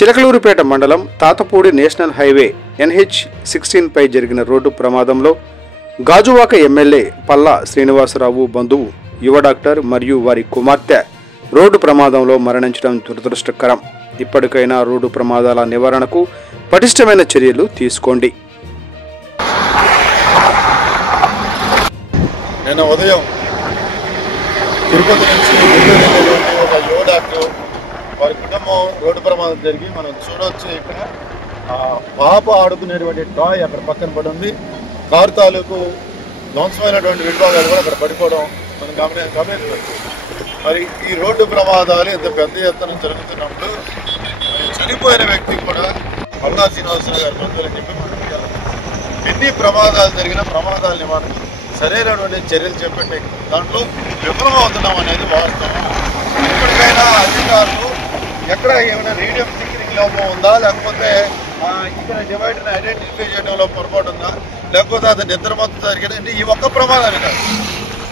చిలకలూరిపేట మండలం Tatapudi national highway NH-16 పై జరిగిన road ప్రమాదంలో గాజువాక ఎమ్మెల్యే పల్లా శ్రీనివాసరావు బంధువు యువ డాక్టర్ మరియు వారి కుమార్తె రోడ్డు ప్రమాదంలో మరణించడం దురదృష్టకరం. ఇప్పటికైనా రోడ్డు ప్రమాదాల నివారణకు పటిష్టమైన చర్యలు తీసుకోండి. నిన్న ఉదయం తిరుపతి నుంచి ఒక యువ డాక్టర్ వారి కుటుంబం రోడ్డు ప్రమాదం జరిగి మనం చూడవచ్చు. ఇక్కడ పాప ఆడుకునేటువంటి టాయ్ అక్కడ పక్కన పడి ఉంది. కారు తాలూకు ధ్వంసమైనటువంటి విభాగాలు కూడా అక్కడ పడిపోవడం మనం గమనించవచ్చు. మరి ఈ రోడ్డు ప్రమాదాలు ఇంత పెద్ద ఎత్తున జరుగుతున్నప్పుడు చనిపోయిన వ్యక్తి కూడా పల్లా శ్రీనివాసరావు గారి బంధువులని చెప్పి మనం ఎన్ని ప్రమాదాలు జరిగిన ప్రమాదాల నివారణ సరైనటువంటి చర్యలు చేపట్టే దాంట్లో విఫలమవుతున్నాం అనేది వాస్తవం. ఇప్పటికైనా అధికారులు ఎక్కడ ఏమైనా రేడియం సిగ్నలింగ్ లోపం ఉందా, లేకపోతే ఇక్కడ డివైడర్ని ఐడెంటిఫై చేయడంలో పొరపాటు ఉందా, లేకపోతే అది నిద్రమత్తు జరిగిందంటే ఈ ఒక్క ప్రమాదాలు కాదు,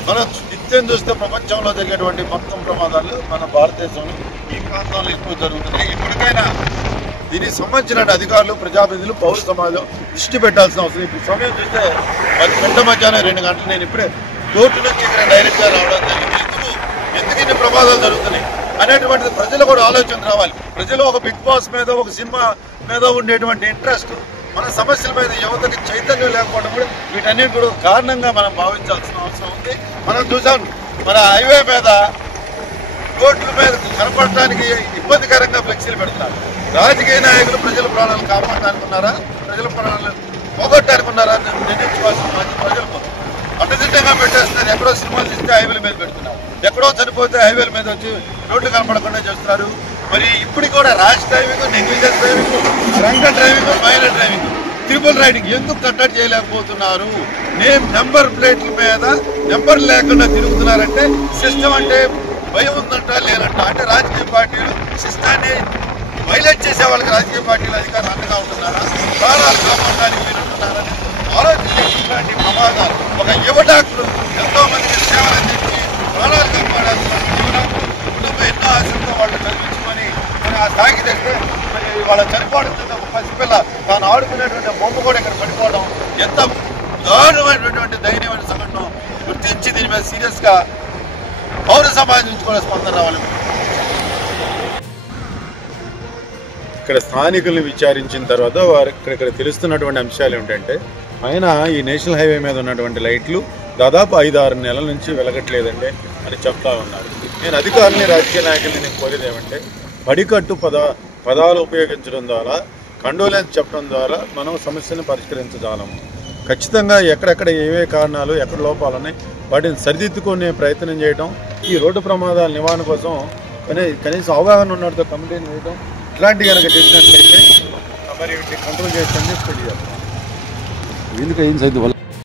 మనం నిత్యం చూస్తే ప్రపంచంలో జరిగేటువంటి మొత్తం ప్రమాదాలు మన భారతదేశంలో ఈ ప్రాంతంలో ఎక్కువ జరుగుతున్నాయి. ఇప్పటికైనా దీనికి సంబంధించిన అధికారులు, ప్రజాప్రతినిధులు, పౌర సమాజం దృష్టి పెట్టాల్సిన అవసరం. ఇప్పుడు సమయం చూస్తే పెద్ద మధ్యాహ్నం 2 గంటలు నేను ఇప్పుడే కోర్టు నుంచి ఇక్కడ డైరెక్ట్గా రావడం జరిగింది. ఎందుకు ఇన్ని ప్రమాదాలు జరుగుతున్నాయి అనేటువంటిది ప్రజలు కూడా ఆలోచన రావాలి. ప్రజలు ఒక బిగ్ బాస్ మీద, ఒక సినిమా మీద ఉండేటువంటి ఇంట్రెస్ట్, మన సమస్యల మీద యువతకి చైతన్యం లేకపోవడం కూడా వీటన్నిటి కూడా కారణంగా మనం భావించాల్సిన అవసరం ఉంది. మనం చూసాం మన హైవే మీద రోడ్ల మీద కనపడటానికి ఇబ్బందికరంగా ఫ్లెక్సీలు పెడుతున్నారు. రాజకీయ నాయకులు ప్రజల ప్రాణాలు కాపాడటానికి ఉన్నారా, ప్రజల ప్రాణాలు పోగొట్టడానికి ఉన్నారా అని నిర్ణయించుకోవాల్సిన ప్రజలు అడ్డదిడ్డంగా పెట్టేస్తున్నారు. ఎక్కడో సినిమాలు తీస్తే హైవేల మీద పెడుతున్నారు, ఎక్కడో చనిపోతే హైవేల మీద వచ్చి రోడ్లు కనపడకుండా చేస్తున్నారు. మరి ఇప్పుడు కూడా rash driving, negligence driving, wrong driving, minor driving, triple riding ఎందుకు కట్టడి చేయలేకపోతున్నారు? నెంబర్ ప్లేట్ల మీద నెంబర్ లేకుండా తిరుగుతున్నారంటే సిస్టమ్ అంటే భయం ఉందంట లేనంట. అంటే రాజకీయ పార్టీలు సిస్టాన్ని వైలేట్ చేసే వాళ్ళకి రాజకీయ పార్టీలు అధికారులు అండగా ఉంటున్నారా, ప్రాణాలు కాపాడడానికి మీరు ఉంటున్నారని ఆలోచించే ఇట్లాంటి ప్రమాదాలు. ఒక యువ డాక్టర్ ఎంతో మందికి సేవలు అందించి ప్రాణాలు కాపాడాల్సిన కుటుంబం ఎన్నో ఆశలతో వాళ్ళు చదివించుకొని మరి ఆ స్థాయికి దగ్గర మరి వాళ్ళ చనిపోవడం, ఒక పసిపిల్ల తాను ఆడుకునేటువంటి బొమ్మ కూడా ఇక్కడ పడిపోవడం ఎంత దారుణమైనటువంటి దైన్యమైన సంఘటన గుర్తించి దీని మీద సీరియస్గా పౌర సమాజం నుంచి కూడా స్పందన రావాలి. ఇక్కడ స్థానికులను విచారించిన తర్వాత వారు ఇక్కడ తెలుస్తున్నటువంటి అంశాలు ఏమిటంటే, ఆయన ఈ నేషనల్ హైవే మీద ఉన్నటువంటి లైట్లు దాదాపు 5-6 నెలల నుంచి వెలగట్లేదండి అని చెప్తా ఉన్నారు. నేను అధికారులని, రాజకీయ నాయకుల్ని నేను కోరేది ఏమంటే, పడికట్టు పదాలు ఉపయోగించడం ద్వారా, కండోలెన్స్ చెప్పడం ద్వారా మనం సమస్యను పరిష్కరించగలము. ఖచ్చితంగా ఎక్కడెక్కడ ఏవే కారణాలు, ఎక్కడ లోపాలు ఉన్నాయి వాటిని సరిదిద్దుకునే ప్రయత్నం చేయడం, ఈ రోడ్డు ప్రమాదాల నివారణ కోసం కనీసం అవగాహన ఉన్నతో కమిటీని వేయడం, ఇట్లాంటివి కనుక చేసినట్లయితే మరి కంట్రోల్ చేయొచ్చని తెలియదు. ఎందుకు ఏం సైదు